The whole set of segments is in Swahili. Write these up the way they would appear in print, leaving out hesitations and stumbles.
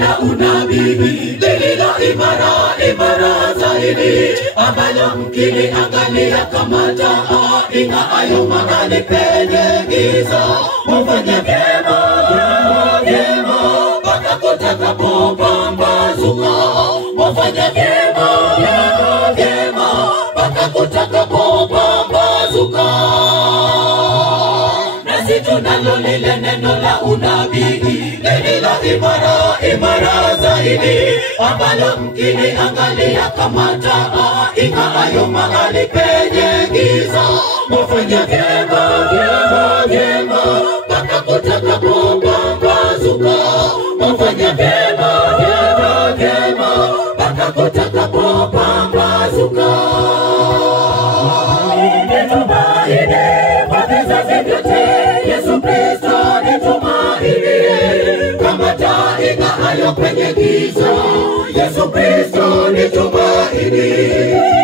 la unabii lililo imara zaidi, ambalo mkiliangalia kama taa ing'aayo mahali penye giza. Wafanya vyema mpaka kutakapopambazuka. Wafanya vyema mpaka kutakapopambazuka. Nasi tunalo lile neno la unabii lililo imara zaidi, ambalo mkiliangalia kama taa ing'aayo mahali penye giza. Wafanya vyema mpaka kutakapopambazuka. Wafanya vyema mpaka kutakapopambazuka. Nitumaini kwa vizazi vyote, Yesu Kristo nitumaini. Kama taa ing'aayo kwenye giza, Yesu Kristo nitumaini.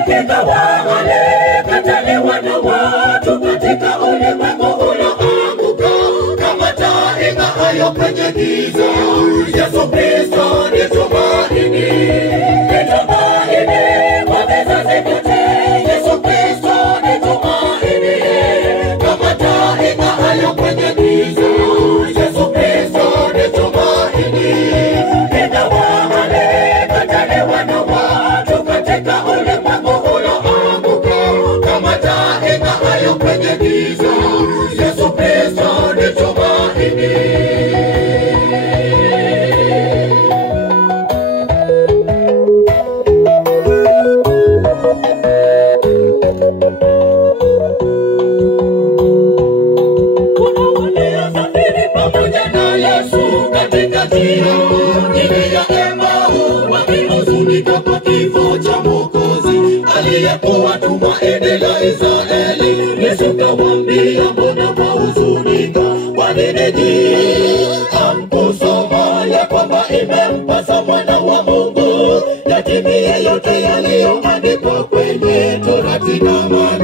Ingawa walikataliwa na watu katika ulimwengu uloanguka, kama taa ing'aayo kwenye giza, Yesu Kristo nitumaini. Nitumaini kwa vizazi vyote, Yesu Kristo nitumaini. Kama taa ing'aayo kwenye giza, Yesu Kristo nitumaini. Ingawa walikataliwa na watu katika ulimwengu uloanguka, kama taa ing'aayo kwenye giza, Yesu Kristo nitumaini. Aliyekuwa tumaini la Israeli, Yesu kawaambia mbona mwahuzunika? Kwa nini hamkusoma ya kwamba imempasa mwana wa Mungu yatimie yote yaliyoandikwa kwenye Torati na manabii?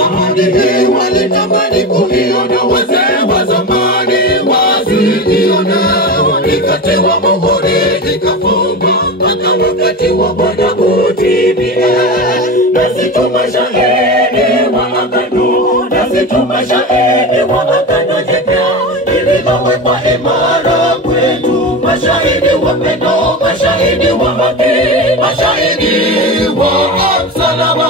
Ahadi hii walitamani kuiona wazee wa zamani, wasiiona. Ikatiwa muhuri, ikafungwa mpaka wakati wa Bwana utimie. Nasi tu mashahidi wa agano, nasi tu mashahidi wa agano jipya lililowekwa imara kwetu. Mashahidi wa pendo, mashahidi wa haki, mashahidi wa msalaba.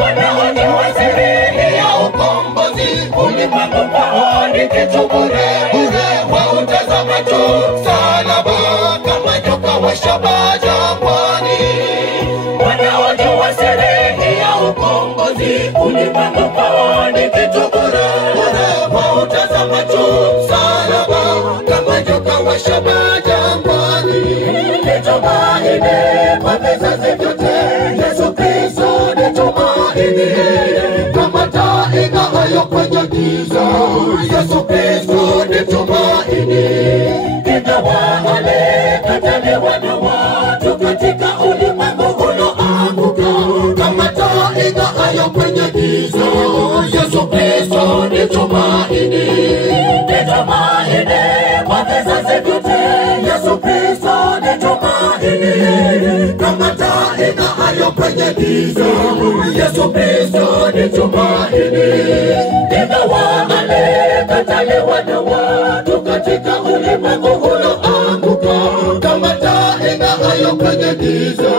Wanaojua siri ya ukombozi, ulimwengu kwao ni kitu bure. Wautazama tu msalaba kama nyoka wa shaba jangwani. Wanaojua siri ya ukombozi, ulimwengu kwao ni kitu bure. Wautazama tu msalaba kama nyoka wa shaba jangwani. Nitumaini kwa vizazi vyote, Yesu Kristo nitumaini. Kama taa ing'aayo kwenye giza, Yesu Kristo nitumaini. Ingawa walikataliwa na watu katika ulimwengu uloanguka, kama taa ing'aayo kwenye giza, Yesu Kristo nitumaini. Nitumaini kwa vizazi vyote, Yesu Kristo nitumaini. Kama taa ing'aayo kwenye giza, Yesu Kristo nitumaini. Ingawa walikataliwa na watu katika ulimwengu uloanguka, kama taa ing'aayo kwenye giza,